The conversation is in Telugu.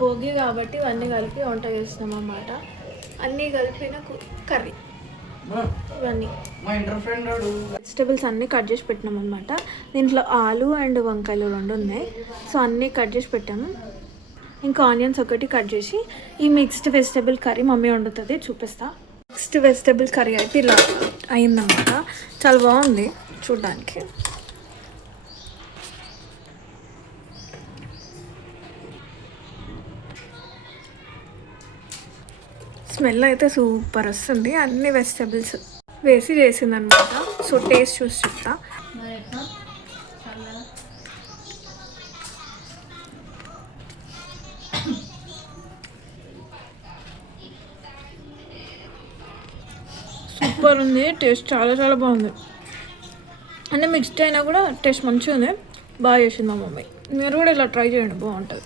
భోగి కాబట్టి ఇవన్నీ కలిపి వంట చేస్తున్నాం అన్నమాట. అన్నీ కలిపిన కర్రీ ఇవన్నీ వెజిటేబుల్స్ అన్నీ కట్ చేసి పెట్టినాం అనమాట. దీంట్లో ఆలు అండ్ వంకాయలు 2 ఉన్నాయి. సో అన్నీ కట్ చేసి పెట్టాము. ఇంకా ఆనియన్స్ ఒకటి కట్ చేసి ఈ మిక్స్డ్ వెజిటేబుల్ కర్రీ మమ్మీ వండుతుంది, చూపిస్తా. మిక్స్డ్ వెజిటేబుల్ కర్రీ అయితే ఇలా అయిందన్నమాట. చాలా బాగుంది చూడ్డానికి. స్మెల్ అయితే సూపర్ వస్తుంది. అన్ని వెజిటేబుల్స్ వేసి చేసిందనమాట. సో టేస్ట్ చూసి చెప్తా. సూపర్ ఉంది. టేస్ట్ చాలా చాలా బాగుంది. అంటే మిక్స్డ్ అయినా కూడా టేస్ట్ మంచిగా ఉంది. బాగా చేసింది మా మమ్మీ. మీరు కూడా ఇలా ట్రై చేయండి, బాగుంటుంది.